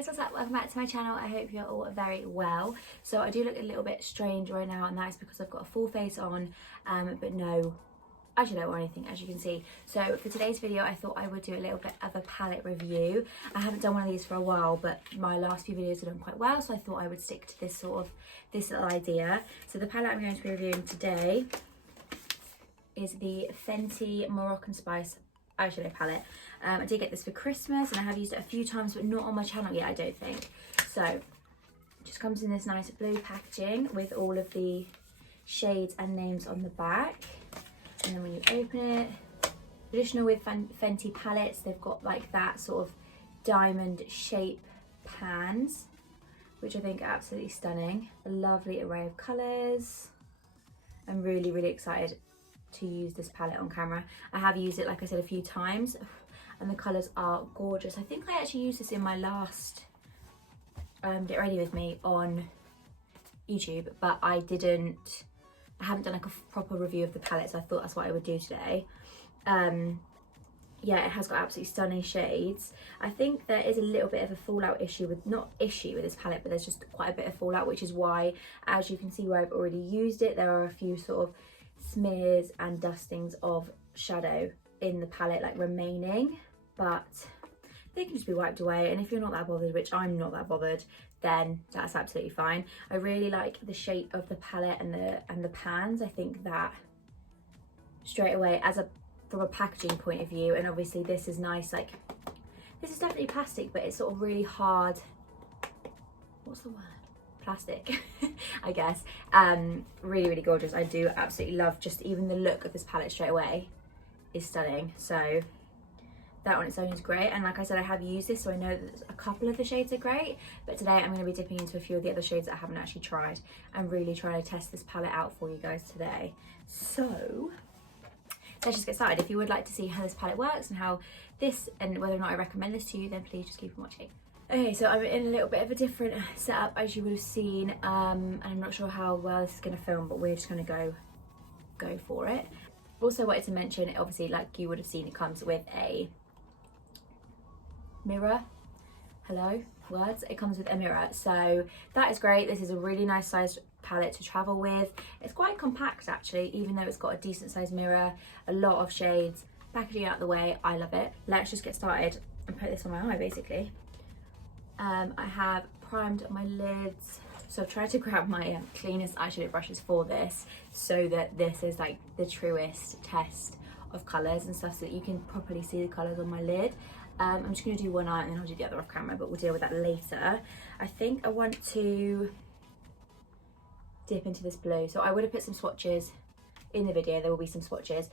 guys, what's up? Welcome back to my channel. I hope you're all very well. So I do look a little bit strange right now, and that is because I've got a full face on, but no eyeshadow or anything, as you can see. So for today's video, I thought I would do a little bit of a palette review. I haven't done one of these for a while, but my last few videos have done quite well, so I thought I would stick to this little idea. So the palette I'm going to be reviewing today is the Fenty Moroccan Spice eyeshadow palette. I did get this for Christmas and I have used it a few times, but not on my channel yet, I don't think. So it just comes in this nice blue packaging with all of the shades and names on the back. And then when you open it, traditional with Fenty palettes, they've got like that sort of diamond shape pans, which I think are absolutely stunning. A lovely array of colours. I'm really, really excited to use this palette on camera. I have used it, like I said, a few times, and the colours are gorgeous. I think I actually used this in my last Get Ready With Me on YouTube, but I haven't done like a proper review of the palette, so I thought that's what I would do today. Yeah, it has got absolutely stunning shades. I think there is a little bit of a fallout issue with, not issue with this palette, but there's just quite a bit of fallout, which is why, as you can see where I've already used it, there are a few sort of smears and dustings of shadow in the palette like remaining, but they can just be wiped away. And if you're not that bothered, which I'm not that bothered, then that's absolutely fine. I really like the shape of the palette and the pans. I think that straight away, from a packaging point of view, and obviously this is nice, like this is definitely plastic, but it's sort of really hard, what's the word, plastic I guess. Really, really gorgeous. I do absolutely love just even the look of this palette straight away is stunning. So that on its own is great, and like I said, I have used this, so I know that a couple of the shades are great, but today I'm going to be dipping into a few of the other shades that I haven't actually tried and really trying to test this palette out for you guys today. So let's just get started. If you would like to see how this palette works and how this, and whether or not I recommend this to you, then please just keep on watching. Okay, so I'm in a little bit of a different setup, as you would have seen, and I'm not sure how well this is going to film, but we're just going to go for it. Also wanted to mention, obviously, like you would have seen, it comes with a mirror. Hello, words. It comes with a mirror, so that is great. This is a really nice sized palette to travel with. It's quite compact actually, even though it's got a decent sized mirror, a lot of shades, packaging out the way. I love it. Let's just get started and put this on my eye basically. I have primed my lids, so I've tried to grab my cleanest eyeshadow brushes for this, so that this is like the truest test of colours and stuff, so that you can properly see the colours on my lid. I'm just going to do one eye and then I'll do the other off camera, but we'll deal with that later. I think I want to dip into this blue, so I would have put some swatches in the video. There will be some swatches.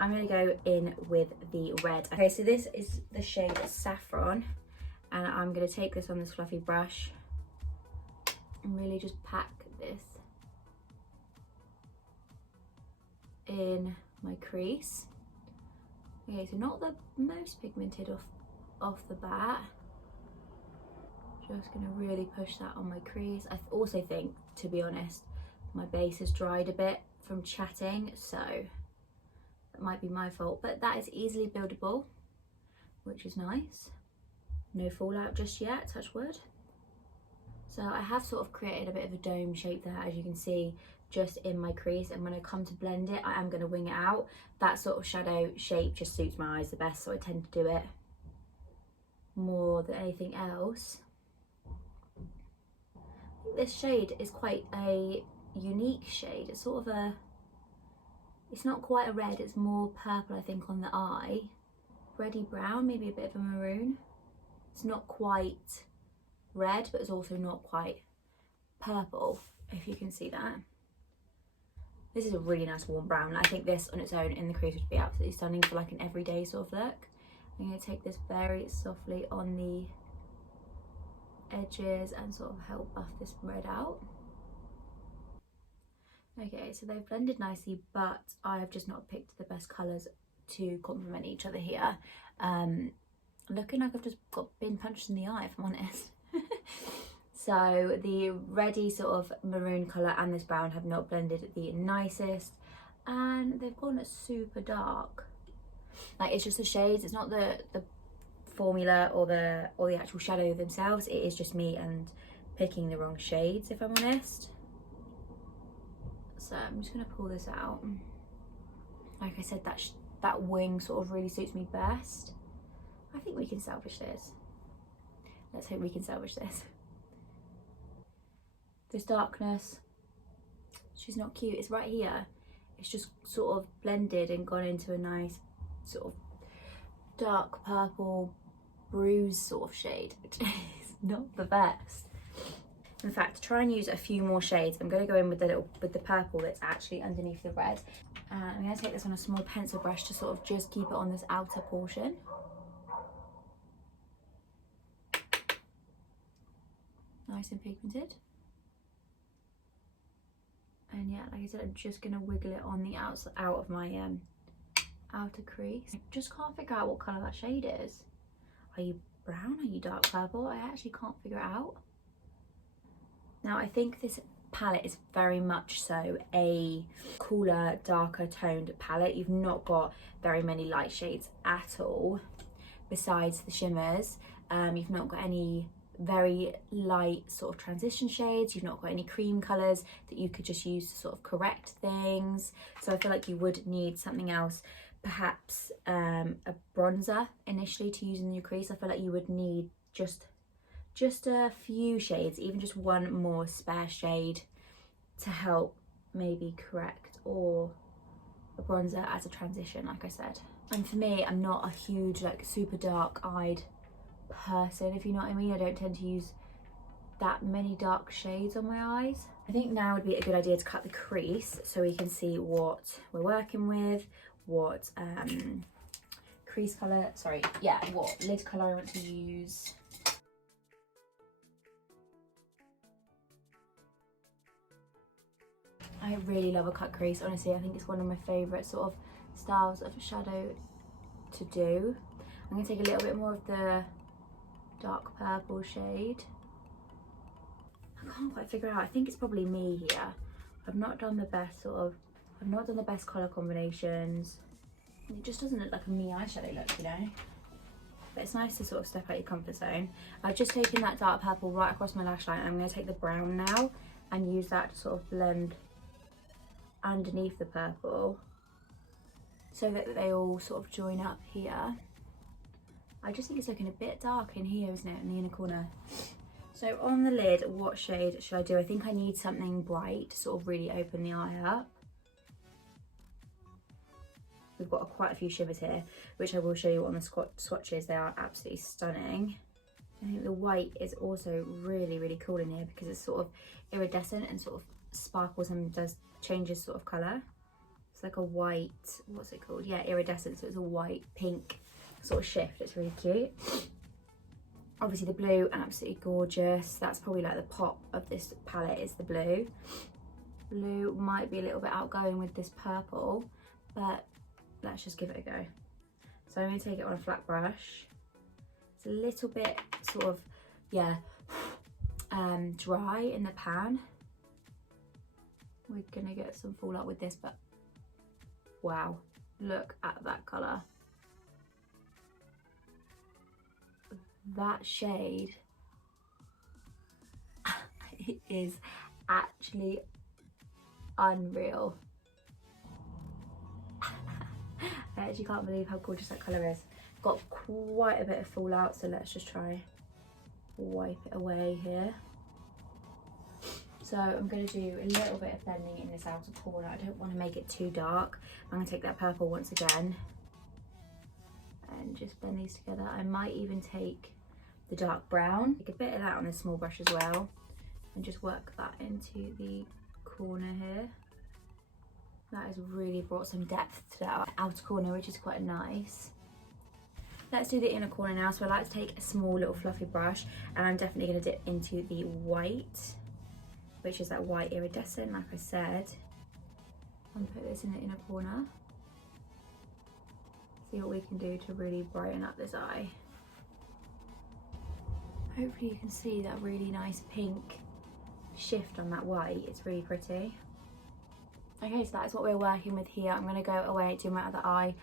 I'm going to go in with the red. Okay, so this is the shade Saffron, and I'm going to take this on this fluffy brush and really just pack this in my crease. Okay, so not the most pigmented off the bat. Just going to really push that on my crease. I also think, to be honest, my base has dried a bit from chatting, so might be my fault, but that is easily buildable, which is nice. No fallout just yet, touch wood. So I have sort of created a bit of a dome shape there, as you can see, just in my crease, and when I come to blend it, I am going to wing it out. That sort of shadow shape just suits my eyes the best, so I tend to do it more than anything else. I think this shade is quite a unique shade. It's sort of it's not quite a red, it's more purple, I think, on the eye. Reddy brown, maybe a bit of a maroon. It's not quite red, but it's also not quite purple, if you can see that. This is a really nice warm brown. I think this on its own in the crease would be absolutely stunning for like an everyday sort of look. I'm going to take this very softly on the edges and sort of help buff this red out. Okay, so they've blended nicely, but I have just not picked the best colours to complement each other here. Looking like I've just been punched in the eye, if I'm honest. So the reddy sort of maroon colour and this brown have not blended the nicest, and they've gone super dark. Like, it's just the shades, it's not the formula or the actual shadow themselves. It is just me and picking the wrong shades, if I'm honest. So I'm just gonna pull this out. Like I said, that wing sort of really suits me best. I think we can salvage this. Let's hope we can salvage this. This darkness, she's not cute. It's right here. It's just sort of blended and gone into a nice sort of dark purple bruise sort of shade, which is not the best. In fact, to try and use a few more shades, I'm going to go in with the purple that's actually underneath the red. And I'm going to take this on a small pencil brush to sort of just keep it on this outer portion. Nice and pigmented. And yeah, like I said, I'm just going to wiggle it on the out of my outer crease. I just can't figure out what colour that shade is. Are you brown? Are you dark purple? I actually can't figure it out. Now, I think this palette is very much so a cooler, darker toned palette. You've not got very many light shades at all, besides the shimmers. You've not got any very light sort of transition shades. You've not got any cream colours that you could just use to sort of correct things. So I feel like you would need something else, perhaps a bronzer initially to use in your crease. I feel like you would need just a few shades, even just one more spare shade to help maybe correct, or a bronzer as a transition, like I said. And for me, I'm not a huge like super dark eyed person, if you know what I mean. I don't tend to use that many dark shades on my eyes. I think now would be a good idea to cut the crease so we can see what we're working with, what crease colour, sorry, yeah, what lid colour I want to use. I really love a cut crease, honestly. I think it's one of my favourite sort of styles of shadow to do. I'm going to take a little bit more of the dark purple shade. I can't quite figure out, I think it's probably me here. I've not done the best colour combinations. It just doesn't look like a me eyeshadow look, you know? But it's nice to sort of step out your comfort zone. I've just taken that dark purple right across my lash line. I'm going to take the brown now and use that to sort of blend underneath the purple so that they all sort of join up here. I just think it's looking a bit dark in here, isn't it, in the inner corner? So on the lid, what shade should I do? I think I need something bright to sort of really open the eye up. We've got quite a few shimmers here, which I will show you on the swatches. They are absolutely stunning. I think the white is also really, really cool in here because it's sort of iridescent and sort of sparkles and changes sort of colour. It's like a white, what's it called? Yeah, iridescent, so it's a white pink sort of shift. It's really cute. Obviously the blue, absolutely gorgeous. That's probably like the pop of this palette, is the blue. Blue might be a little bit outgoing with this purple, but let's just give it a go. So I'm going to take it on a flat brush. It's a little bit sort of, yeah, dry in the pan. We're gonna get some fallout with this, but wow, look at that colour. That shade is actually unreal. I actually can't believe how gorgeous that colour is. Got quite a bit of fallout, so let's just try wipe it away here. So I'm going to do a little bit of blending in this outer corner. I don't want to make it too dark. I'm going to take that purple once again and just blend these together. I might even take the dark brown, take a bit of that on this small brush as well, and just work that into the corner here. That has really brought some depth to that outer corner, which is quite nice. Let's do the inner corner now. So I like to take a small little fluffy brush, and I'm definitely going to dip into the white, which is that white iridescent, like I said, and put this in the inner corner. See what we can do to really brighten up this eye. Hopefully you can see that really nice pink shift on that white. It's really pretty. Okay, so that is what we're working with here. I'm going to go away, do my other eye,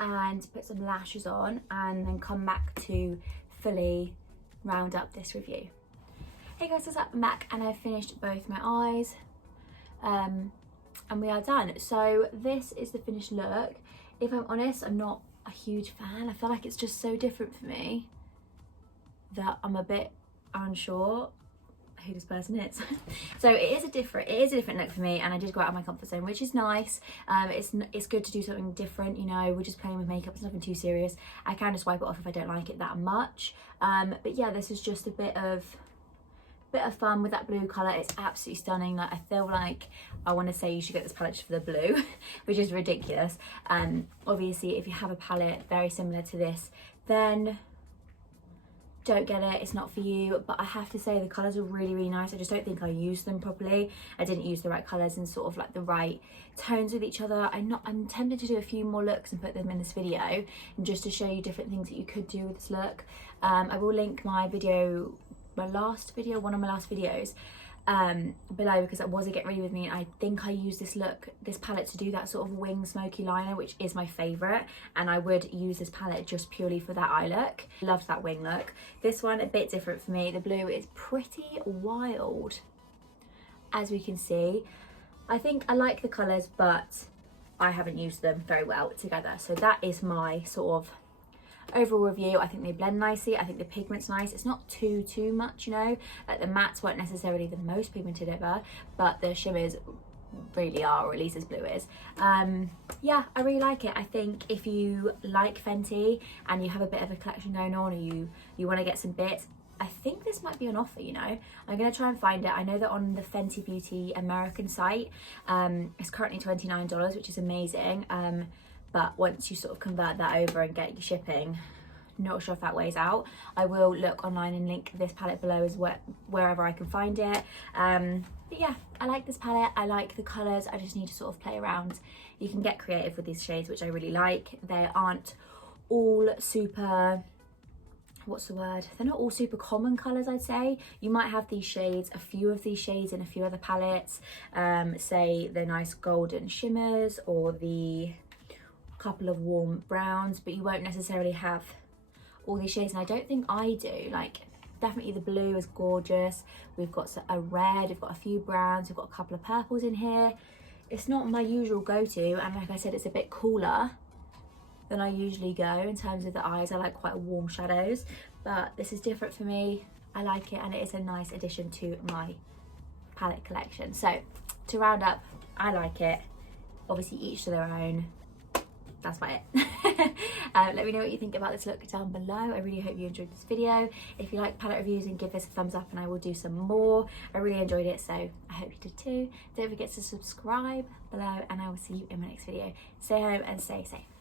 and put some lashes on, and then come back to fully round up this review. Hey guys, I'm back and I've finished both my eyes, and we are done. So this is the finished look. If I'm honest, I'm not a huge fan. I feel like it's just so different for me that I'm a bit unsure who this person is. So it is a different look for me, and I did go out of my comfort zone, which is nice. It's good to do something different, you know. We're just playing with makeup, it's nothing too serious. I can just wipe it off if I don't like it that much. But yeah, this is just a bit of fun with that blue colour. It's absolutely stunning. Like, I feel like I want to say you should get this palette just for the blue, which is ridiculous. Obviously if you have a palette very similar to this, then don't get it, it's not for you. But I have to say the colours are really, really nice. I just don't think I used them properly. I didn't use the right colours and sort of like the right tones with each other. I'm tempted to do a few more looks and put them in this video, and just to show you different things that you could do with this look. I will link my video, one of my last videos below, because it was a Get Ready With Me, and I think I used this palette to do that sort of wing smoky liner, which is my favourite, and I would use this palette just purely for that eye look. Loved that wing look. This one a bit different for me. The blue is pretty wild, as we can see. I think I like the colours, but I haven't used them very well together. So that is my sort of overall review. I think they blend nicely. I think the pigment's nice. It's not too much, you know. Like, the mattes weren't necessarily the most pigmented ever, but the shimmers really are, or at least as blue is. Yeah, I really like it. I think if you like Fenty and you have a bit of a collection going on, or you want to get some bits, I think this might be on offer, you know. I'm going to try and find it. I know that on the Fenty Beauty American site, it's currently $29, which is amazing. But once you sort of convert that over and get your shipping, not sure if that weighs out. I will look online and link this palette below as wherever I can find it. But yeah, I like this palette. I like the colours. I just need to sort of play around. You can get creative with these shades, which I really like. They aren't all super, what's the word? They're not all super common colours, I'd say. You might have these shades, a few of these shades in a few other palettes. Say the nice golden shimmers, or the couple of warm browns, but you won't necessarily have all these shades, and I don't think I do. Like, definitely the blue is gorgeous. We've got a red, we've got a few browns, we've got a couple of purples in here. It's not my usual go-to, and like I said, it's a bit cooler than I usually go in terms of the eyes. I like quite warm shadows, but this is different for me. I like it, and it is a nice addition to my palette collection. So to round up, I like it. Obviously each to their own. That's about it. Let me know what you think about this look down below. I really hope you enjoyed this video. If you like palette reviews, then give this a thumbs up and I will do some more. I really enjoyed it, so I hope you did too. Don't forget to subscribe below, and I will see you in my next video. Stay home and stay safe.